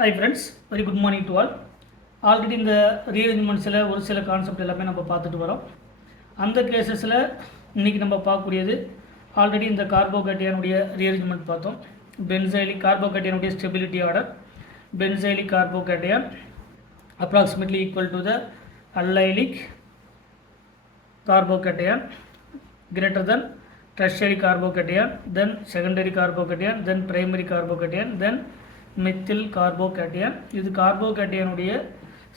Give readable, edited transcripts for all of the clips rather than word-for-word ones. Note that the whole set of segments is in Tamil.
Hi friends, very good morning to all. Already இந்த ரீஅரேஞ்ச்மெண்ட்ஸில் ஒரு சில கான்செப்ட் எல்லாமே நம்ம பார்த்துட்டு வரோம். அந்த கேசஸில் இன்றைக்கி நம்ம பார்க்கக்கூடியது ஆல்ரெடி இந்த கார்போகேட்டியனுடைய ரீஅரேஞ்ச்மெண்ட் பார்த்தோம். பென்சைலிக் கார்போகேட்டியனுடைய stability order. Benzylic carbocation approximately equal to the allylic carbocation greater than tertiary carbocation, then secondary carbocation, then primary carbocation, then methyl carbocation. இது கார்போகேட்டியனுடைய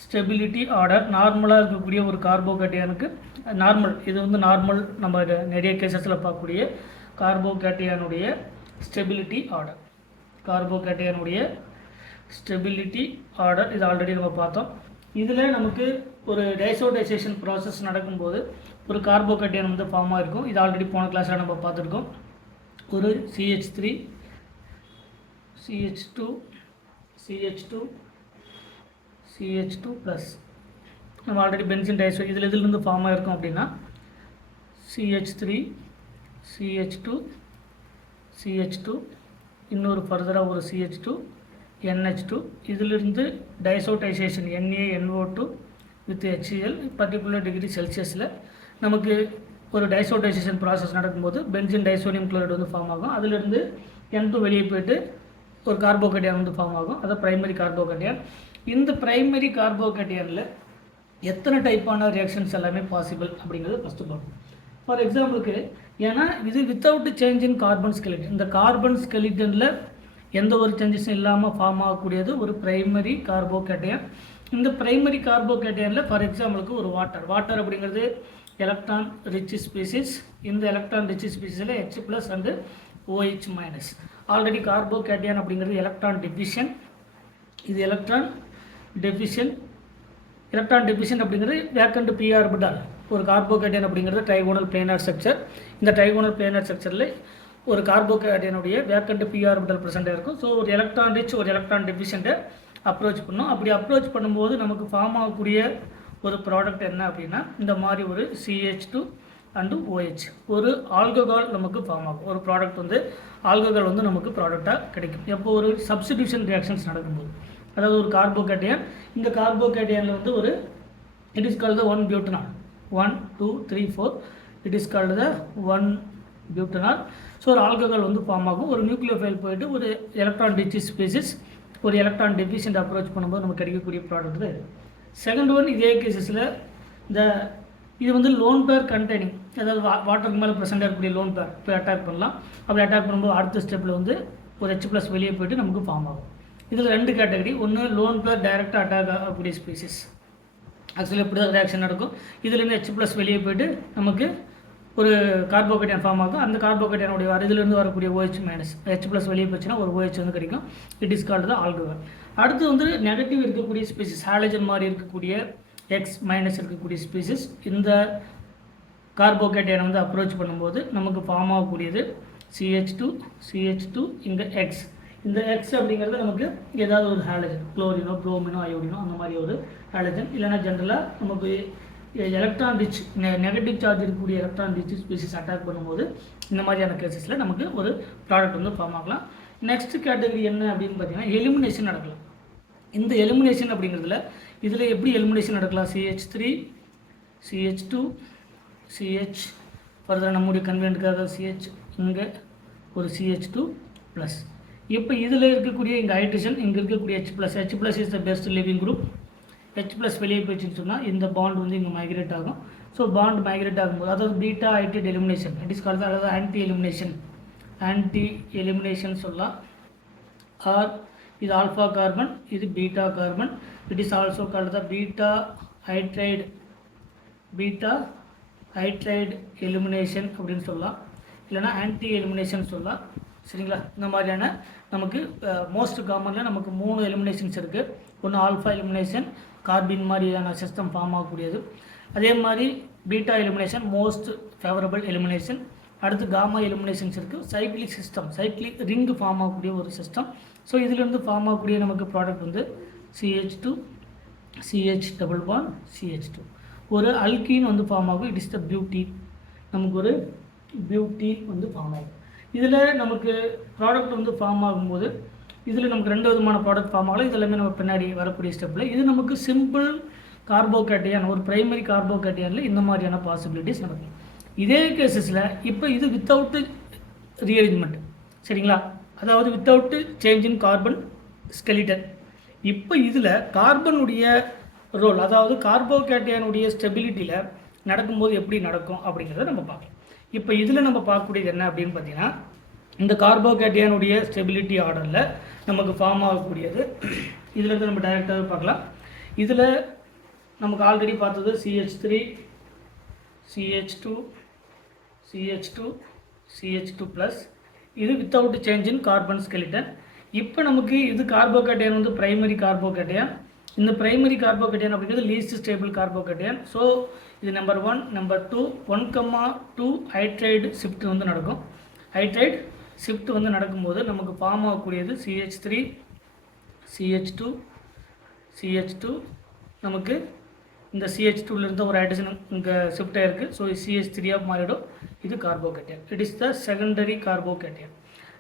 ஸ்டெபிலிட்டி ஆர்டர். நார்மலாக இருக்கக்கூடிய ஒரு கார்போகேட்டியனுக்கு நார்மல், இது வந்து நார்மல் நம்ம நிறைய கேசஸில் பார்க்கக்கூடிய கார்போகேட்டியனுடைய ஸ்டெபிலிட்டி ஆர்டர். கார்போகேட்டியனுடைய ஸ்டெபிலிட்டி ஆர்டர் இது ஆல்ரெடி நம்ம பார்த்தோம். இதில் நமக்கு ஒரு டைசோடைசேஷன் ப்ராசஸ் நடக்கும்போது ஒரு கார்போகேட்டியன் வந்து ஃபார்ம் ஆகிருக்கும். இது ஆல்ரெடி போன கிளாஸில் நம்ம பார்த்துருக்கோம். ஒரு CH3 CH2 CH2 CH2 plus நம்ம ஆல்ரெடி பென்சின் டைசோ இதிலிருந்து ஃபார்ம் ஆகிருக்கும் அப்படின்னா CH3 CH2 CH2 இன்னொரு ஃபர்தராக ஒரு CH2 NH2 இதிலிருந்து டைசோடைசேஷன் NaNO2 with HCl particular degree செல்சியஸில் நமக்கு ஒரு டைசோடைசேஷன் ப்ராசஸ் நடக்கும்போது பென்சின் டைசோனியம் குளோரைடு வந்து ஃபார்ம் ஆகும். அதிலிருந்து N2 வெளியே போய்ட்டு ஒரு கார்போகேட்டியன் வந்து ஃபார்ம் ஆகும். அதான் பிரைமரி கார்போகேட்டியன். இந்த பிரைமரி கார்போகேட்டியனில் எத்தனை டைப்பான ரியாக்ஷன்ஸ் எல்லாமே பாசிபிள் அப்படிங்கிறது ஃபஸ்ட்டு பார்ப்போம். ஃபார் எக்ஸாம்பிளுக்கு ஏன்னா இது without change in carbon skeleton, இந்த கார்பன் ஸ்கெலிட்டனில் எந்த ஒரு சேஞ்சஸும் இல்லாமல் ஃபார்ம் ஆகக்கூடியது ஒரு பிரைமரி கார்போகேட்டியன். இந்த பிரைமரி கார்போகேட்டியனில் ஃபார் எக்ஸாம்பிளுக்கு ஒரு வாட்டர் அப்படிங்கிறது எலக்ட்ரான் ரிச் ஸ்பீசிஸ். இந்த எலக்ட்ரான் ரிச் ஸ்பீசிஸில் H+ and OH-. Already carbocation அப்படிங்கிறது எலக்ட்ரான் டிஃபிஷன். இது எலக்ட்ரான் டெஃபிஷன் அப்படிங்கிறது வேக்கண்ட் p ஆர்பிட்டால். ஒரு கார்போகேட்டியன் அப்படிங்கிறது ட்ரைகோனல் பிளேனார் ஸ்ட்ரக்சர். இந்த ட்ரைகோனல் பிளேனார் ஸ்ட்ரக்சரில் ஒரு கார்போகேட்டியனுடைய வேக்கண்ட் p ஆர்பிட்டால் ப்ரெசென்ட்டாக இருக்கும். ஸோ ஒரு எலக்ட்ரான் ரிச் ஒரு எலக்ட்ரான் டெஃபிஷியண்ட்டை அப்ரோச் பண்ணோம். அப்படி அப்ரோச் பண்ணும்போது நமக்கு ஃபார்ம் ஆகக்கூடிய ஒரு ப்ராடக்ட் என்ன அப்படின்னா இந்த மாதிரி ஒரு CH2 அண்டு OH ஒரு ஆல்கஹால் நமக்கு ஃபார்ம் ஆகும். ஒரு ப்ராடக்ட் வந்து ஆல்கஹால் வந்து நமக்கு ப்ராடக்டாக கிடைக்கும். எப்போ ஒரு சப்ஸ்டிடியூஷன் ரியாக்ஷன்ஸ் நடக்கும்போது, அதாவது ஒரு கார்போகேட்டியன், இந்த கார்போகேட்டியனில் வந்து ஒரு it is called 1 butanol 1 2 3 4 it is called the 1 butanol. So ஒரு ஆல்கஹால் வந்து ஃபார்ம் ஆகும். ஒரு நியூக்ளியோஃபைல் போயிட்டு ஒரு எலக்ட்ரான் ரிச் ஸ்பீசிஸ் ஒரு எலக்ட்ரான் டெஃபிஷியன்ட் அப்ரோச் பண்ணும்போது நமக்கு கிடைக்கக்கூடிய ப்ராடக்ட் தான் இது. செகண்ட் ஒன் இதே கேசஸில் இது வந்து லோன் பேர் கண்டெய்னிங், அதாவது வாட்டருக்கு மேலே ப்ரெசென்ட்டாக இருக்கக்கூடிய லோன் பேர் போய் அட்டாக் பண்ணலாம். அப்படி அட்டாக் பண்ணும்போது அடுத்த ஸ்டெப்பில் வந்து ஒரு H+ வெளியே போய்ட்டு நமக்கு ஃபார்ம் ஆகும். இதில் 2 கேட்டகரி. ஒன்று லோன் பேர் டைரெக்டாக அட்டாக் ஆகக்கூடிய ஸ்பீசிஸ். ஆக்சுவலி இப்படி தான் ரியாக்ஷன் நடக்கும். இதுலேருந்து H+ வெளியே போய்ட்டு நமக்கு ஒரு கார்போகேட்டியன் ஃபார்ம் ஆகும். அந்த கார்போகேட்டியனுடைய இதிலிருந்து வரக்கூடிய OH-, H+ வெளியே போச்சுன்னா ஒரு OH வந்து கிடைக்கும். இட் இஸ் கால்டு தான் ஆல்கஹால். அடுத்து வந்து நெகட்டிவ் இருக்கக்கூடிய ஸ்பீசிஸ், ஹாலஜன் மாதிரி இருக்கக்கூடிய X- இருக்கக்கூடிய ஸ்பீசிஸ் இந்த கார்போகேட்டியனை வந்து அப்ரோச் பண்ணும்போது நமக்கு ஃபார்ம் ஆகக்கூடியது CH2 இங்கே X. இந்த X அப்படிங்கிறது நமக்கு ஏதாவது ஒரு ஹாலஜன், குளோரினோ புரோமினோ அயோடினோ அந்த மாதிரி ஒரு ஹாலஜன். இல்லைனா ஜென்ரலாக நமக்கு எலக்ட்ரான் ரிச் நெகட்டிவ் சார்ஜ் இருக்கக்கூடிய எலக்ட்ரான் ரிச் ஸ்பீசிஸ் அட்டாக் பண்ணும்போது இந்த மாதிரியான கேசஸில் நமக்கு ஒரு ப்ராடக்ட் வந்து ஃபார்ம் ஆகலாம். நெக்ஸ்ட் கேட்டகரி என்ன அப்படின்னு பார்த்தீங்கன்னா எலிமினேஷன் நடக்கலாம். இந்த எலிமினேஷன் அப்படிங்கிறதுல இதில் எப்படி எலிமினேஷன் நடக்கலாம்? CH3 CH2 CH ஃபர்தர் நம்முடைய கன்வீனியன்ட்காக CH இங்கே ஒரு CH2 ப்ளஸ். இப்போ இதில் இருக்கக்கூடிய இங்கே ஹைட்ரஜன், இங்கே இருக்கக்கூடிய H+ is the best living group. H+ வெளியே போயிடுச்சுன்னு சொன்னால் இந்த பாண்ட் வந்து இங்கே மைக்ரேட் ஆகும். ஸோ பாண்ட் மைக்ரேட் ஆகும்போது அதாவது beta hydrate elimination it is called, அதாவது ஆன்டி எலிமினேஷன் சொல்லலாம். ஆர் இது ஆல்ஃபா கார்பன், இது beta carbon. It is also called the beta hydride elimination அப்படின்னு சொல்லலாம். இல்லைனா ஆன்டி எலிமினேஷன் சொல்லலாம். சரிங்களா? இந்த மாதிரியான நமக்கு மோஸ்ட் காமனில் நமக்கு 3 எலிமினேஷன்ஸ் இருக்குது. ஒன்று ஆல்ஃபா எலிமினேஷன், கார்பின் மாதிரியான சிஸ்டம் ஃபார்ம் ஆகக்கூடியது. அதே மாதிரி beta elimination most favourable elimination. அடுத்து காமா எலிமினேஷன்ஸ் இருக்குது. சைக்ளிக் ரிங்கு ஃபார்ம் ஆகக்கூடிய ஒரு சிஸ்டம். ஸோ இதிலிருந்து ஃபார்ம் ஆகக்கூடிய நமக்கு ப்ராடக்ட் வந்து CH2 CH double bond CH2 ஒரு அல்கீன் வந்து ஃபார்ம் ஆகும். It is the butene. நமக்கு ஒரு பியூட்டீன் வந்து ஃபார்ம் ஆகும். இதில் நமக்கு ப்ராடக்ட் வந்து ஃபார்ம் ஆகும்போது இதில் நமக்கு 2 விதமான ப்ராடக்ட் ஃபார்ம் ஆகலாம். இதெல்லாமே நம்ம பின்னாடி வரக்கூடிய ஸ்டெப்பில். இது நமக்கு சிம்பிள் கார்போகேட்டையான், ஒரு பிரைமரி கார்போகேட்டையானில் இந்த மாதிரியான பாசிபிலிட்டிஸ் நடக்கும். இதே கேசஸில் இப்போ இது வித்தவுட் ரீஅரேஞ்ச்மெண்ட், சரிங்களா, அதாவது without change in carbon skeleton. இப்போ இதில் கார்பனுடைய ரோல், அதாவது கார்போகேட்டையானுடைய ஸ்டெபிலிட்டியில் நடக்கும்போது எப்படி நடக்கும் அப்படிங்கிறத நம்ம பார்க்கலாம். இப்போ இதில் நம்ம பார்க்கக்கூடியது என்ன அப்படின்னு பார்த்தீங்கன்னா, இந்த கார்போகேட்டையானுடைய ஸ்டெபிலிட்டி ஆர்டரில் நமக்கு ஃபார்ம் ஆகக்கூடியது இதில் நம்ம டைரெக்டாகவே பார்க்கலாம். இதில் நமக்கு ஆல்ரெடி பார்த்தது CH3, CH2, CH2, CH2+, இது without change in carbon skeleton. இப்போ நமக்கு இது கார்போகேட்டையான் வந்து பிரைமரி கார்போகேட்டையான். இந்த பிரைமரி கார்போகேட்டையான் அப்படிங்கிறது லீஸ்ட் ஸ்டேபிள் கார்போகேட்டையான். ஸோ இது நம்பர் 1. நம்பர் 2, 1,2 ஹைட்ரைடு ஷிஃப்ட் வந்து நடக்கும். ஹைட்ரைடு ஷிஃப்ட் வந்து நடக்கும்போது நமக்கு ஃபார்ம் ஆகக்கூடியது CH3, CH2, CH2. நமக்கு இந்த CH2லேருந்து ஒரு ஹைட்ரஜன் இங்கே ஷிஃப்ட் ஆகிருக்கு. ஸோ CH3 மாறிடும். இது கார்போகேட்டையான். It is the secondary கார்போகேட்டையான்.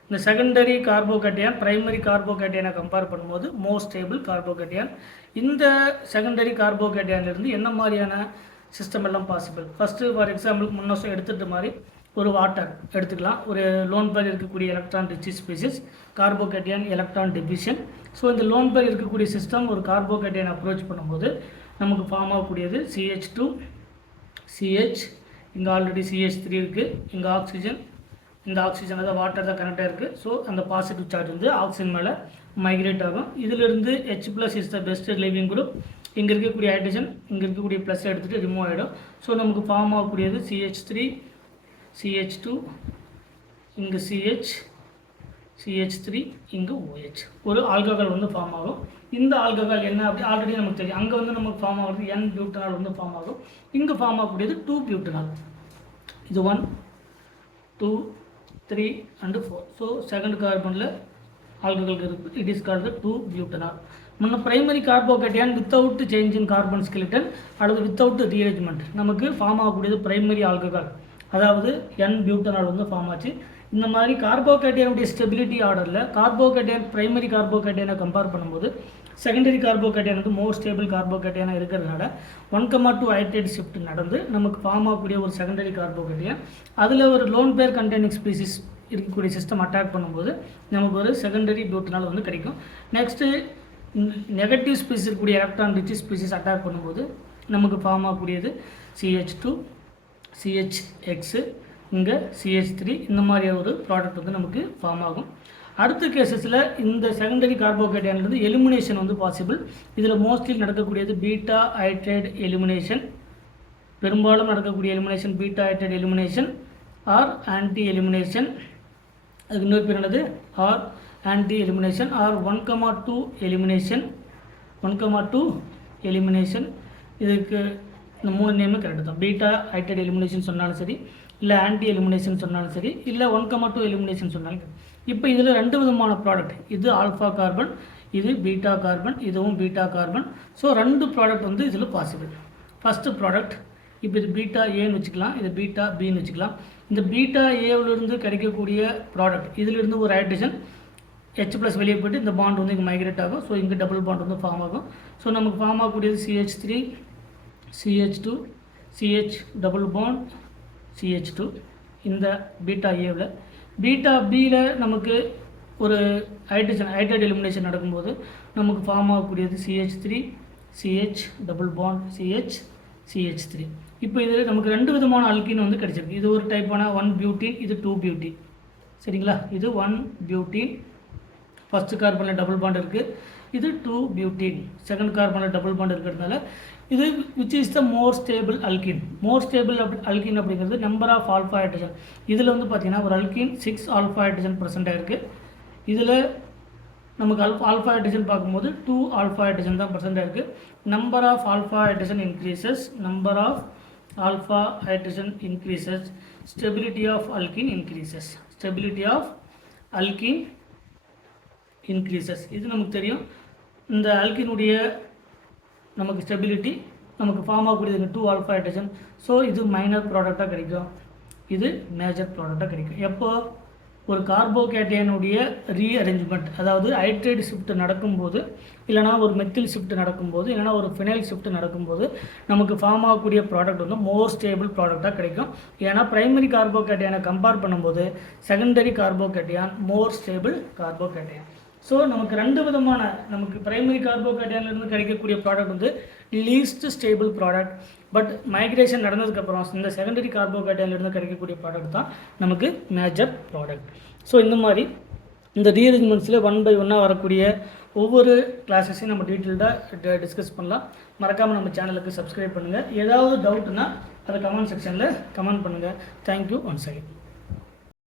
இந்த செகண்டரி கார்போகேட்டையான் பிரைமரி கார்போகேட்டையானை கம்பேர் பண்ணும்போது மோர் ஸ்டேபிள் கார்போகேட்டையான். இந்த செகண்டரி கார்போகேட்டையான்லேருந்து என்ன மாதிரியான சிஸ்டம் எல்லாம் பாசிபிள்? ஃபஸ்ட்டு ஃபார் எக்ஸாம்பிளுக்கு முன்ன எடுத்துகிட்ட மாதிரி ஒரு வாட்டர் எடுத்துக்கலாம். ஒரு லோன் பேர் இருக்கக்கூடிய electron rich species, carbocation electron deficient. So இந்த லோன் பேர் இருக்கக்கூடிய சிஸ்டம் ஒரு கார்போகேட்டையான் அப்ரோச் பண்ணும்போது நமக்கு ஃபார்ம் ஆகக்கூடியது CH2, CH, இங்கே ஆல்ரெடி CH3 இருக்குது, இங்கே ஆக்சிஜன், இந்த ஆக்சிஜன் அதாவது வாட்டர் தான் கனெக்டாக இருக்குது. ஸோ அந்த பாசிட்டிவ் சார்ஜ் வந்து ஆக்சிஜன் மேலே மைக்ரேட் ஆகும். இதிலிருந்து H+ is the best living group. இங்கே இருக்கக்கூடிய ஹைட்ரஜன் இங்கே இருக்கக்கூடிய ப்ளஸ் எடுத்துகிட்டு ரிமூவ் ஆகிடும். ஸோ நமக்கு ஃபார்ம் ஆகக்கூடியது CH3, CH2, இங்கே CH, CH3, இங்கே OH, ஒரு ஆல்கஹால் வந்து ஃபார்ம் ஆகும். இந்த ஆல்கஹால் என்ன அப்படி ஆல்ரெடி நமக்கு தெரியும். அங்கே வந்து நமக்கு ஃபார்ம் ஆகிறது N பியூட்டனால் வந்து ஃபார்ம் ஆகும். இங்கே ஃபார்ம் ஆகக்கூடியது 2 பியூட்டனால். இது 1, 2, 3 and 4. ஸோ செகண்ட் கார்பனில் ஆல்கஹால் இருக்குது. It is called 2 butanol. முன்ன primary carbocation without change in carbon skeleton அல்லது வித்தவுட் ரீஅரேஞ்ச்மெண்ட் நமக்கு ஃபார்ம் ஆகக்கூடியது பிரைமரி ஆல்கஹால், அதாவது N பியூட்டனால் வந்து ஃபார்ம் ஆச்சு. இந்த மாதிரி கார்போகேட்டையானுடைய ஸ்டெபிலிட்டி ஆர்டரில் கார்போகேட்டையான் பிரைமரி கார்போகேட்டையானை கம்பேர் பண்ணும்போது செகண்டரி கார்போகேட்டையான் வந்து மோர் ஸ்டேபிள் கார்போகேட்டையானாக இருக்கிறதுனால 1,2 ஹைட்ரைடு ஷிஃப்ட் நடந்து நமக்கு ஃபார்ம் ஆகக்கூடிய ஒரு செகண்டரி கார்போகேட்டையான், அதில் ஒரு லோன் பேர் கண்டெய்னிங் ஸ்பீசிஸ் இருக்கக்கூடிய சிஸ்டம் அட்டாக் பண்ணும்போது நமக்கு ஒரு செகண்டரி பியூட்டனால் வந்து கிடைக்கும். நெக்ஸ்ட்டு நெகட்டிவ் ஸ்பீசிஸ் இருக்கக்கூடிய எலக்ட்ரான் ரிச் ஸ்பீசிஸ் அட்டாக் பண்ணும்போது நமக்கு ஃபார்ம் ஆகக்கூடியது CH2, CHX, இங்கே CH3, இந்த மாதிரி ஒரு ப்ராடக்ட் வந்து நமக்கு ஃபார்ம் ஆகும். அடுத்த கேசஸில் இந்த செகண்டரி கார்போகேட்டையான்லேருந்து எலிமினேஷன் வந்து பாசிபிள். இதில் மோஸ்ட்லி நடக்கக்கூடியது பீட்டா ஹைட்ரைடு எலிமினேஷன். பெரும்பாலும் நடக்கக்கூடிய elimination beta hydride elimination or anti elimination. அதுக்கு இன்னொரு பேர் என்னது? Or anti elimination or 1,2 elimination. 1,2 elimination. இதுக்கு இந்த 3 நேமே கரெக்டு தான். பீட்டா ஹைட்ரைடு எலிமினேஷன் சொன்னாலும் சரி, இல்லை ஆன்டி எலிமினேஷன் சொன்னாலும் சரி, இல்லை 1,2 எலிமினேஷன் சொன்னாலும். இப்போ இதில் 2 விதமான ப்ராடக்ட், இது ஆல்ஃபா கார்பன், இது பீட்டா கார்பன், இதுவும் பீட்டா கார்பன். ஸோ 2 ப்ராடக்ட் வந்து இதில் பாசிபிள். ஃபஸ்ட்டு ப்ராடக்ட் இப்போ இது பீட்டா ஏன்னு வச்சுக்கலாம், இது பீட்டா பின்னு வச்சுக்கலாம். இந்த பீட்டா ஏவிலிருந்து கிடைக்கக்கூடிய ப்ராடக்ட் இதிலிருந்து ஒரு ஹைட்ரஜன் H+ வெளியே போய்ட்டு இந்த பாண்ட் வந்து இங்கே மைக்ரேட் ஆகும். ஸோ இங்கே டபுள் பாண்ட் வந்து ஃபார்ம் ஆகும். ஸோ நமக்கு ஃபார்ம் ஆகக்கூடியது CH3, CH2, CH double bond CH2 இந்த பீட்டா ஏவில். பீட்டா பியில் நமக்கு ஒரு ஹைட்ரைடு எலிமினேஷன் நடக்கும்போது நமக்கு ஃபார்ம் ஆகக்கூடியது CH3, CH double bond CH, CH3. இப்போ இதில் நமக்கு 2 விதமான அல்கீன் வந்து கிடைச்சிருக்கு. இது ஒரு டைப்பான 1 பியூட்டின், இது 2 பியூட்டின். சரிங்களா, இது 1 பியூட்டின், ஃபஸ்ட்டு கார்பனில் டபுள் பாண்ட் இருக்குது. இது 2 பியூட்டின், செகண்ட் கார்பனில் டபுள் பாண்ட் இருக்கிறதுனால இது which is the more stable alkene. More stable alkene அப்படிங்கிறது நம்பர் ஆஃப் ஆல்ஃபா ஹைட்ரஜன். இதில் வந்து பார்த்திங்கன்னா ஒரு அல்கீன் 6 ஆல்ஃபா ஹைட்ரஜன் ப்ரெசென்ட் ஆகிருக்கு. இதில் நமக்கு ஆல்ஃபா ஹைட்ரஜன் பார்க்கும்போது 2 ஆல்ஃபா ஹைட்ரஜன் தான் ப்ரெசென்ட் ஆகிருக்கு. Number of alpha hydrogen increases, number of alpha hydrogen increases, stability of alkene increases, stability of alkene increases. இது நமக்கு தெரியும். இந்த அல்கீனுடைய நமக்கு ஸ்டெபிலிட்டி நமக்கு ஃபார்ம் ஆகக்கூடியது 2 ஆல்ஃபா ஹைட்ரஜன். ஸோ இது மைனர் ப்ராடக்டாக கிடைக்கும், இது மேஜர் ப்ராடக்டாக கிடைக்கும். எப்போ ஒரு கார்போகேட்டையனுடைய ரீஅரேஞ்ச்மெண்ட், அதாவது ஹைட்ரேட் ஷிஃப்ட் நடக்கும்போது, இல்லைனா ஒரு மெத்தில் ஷிஃப்ட் நடக்கும்போது, இல்லைனா ஒரு ஃபினைல் ஷிஃப்ட் நடக்கும்போது நமக்கு ஃபார்ம் ஆகக்கூடிய ப்ராடக்ட் வந்து மோர் ஸ்டேபிள் ப்ராடக்டாக கிடைக்கும். ஏன்னா பிரைமரி கார்போகேட்டையனை கம்பேர் பண்ணும்போது secondary carbocation more stable carbocation. So நமக்கு ரெண்டு விதமான, நமக்கு பிரைமரி கார்போகேட்டையான்லேருந்து கிடைக்கக்கூடிய ப்ராடக்ட் வந்து least stable product. But migration நடந்ததுக்கப்புறம் இந்த செகண்டரி கார்போகேட்டையான்லேருந்து கிடைக்கக்கூடிய ப்ராடக்ட் தான் நமக்கு மேஜர் ப்ராடக்ட். ஸோ இந்த மாதிரி இந்த ரீஅரேஞ்ச்மெண்ட்ஸில் 1 by 1 வரக்கூடிய ஒவ்வொரு கிளாஸஸையும் நம்ம டீட்டெயில்டாக டிஸ்கஸ் பண்ணலாம். மறக்காமல் நம்ம சேனலுக்கு சப்ஸ்கிரைப் பண்ணுங்கள். ஏதாவது டவுட்னா அதை கமெண்ட் செக்ஷனில் கமெண்ட் பண்ணுங்கள். Thank you once again.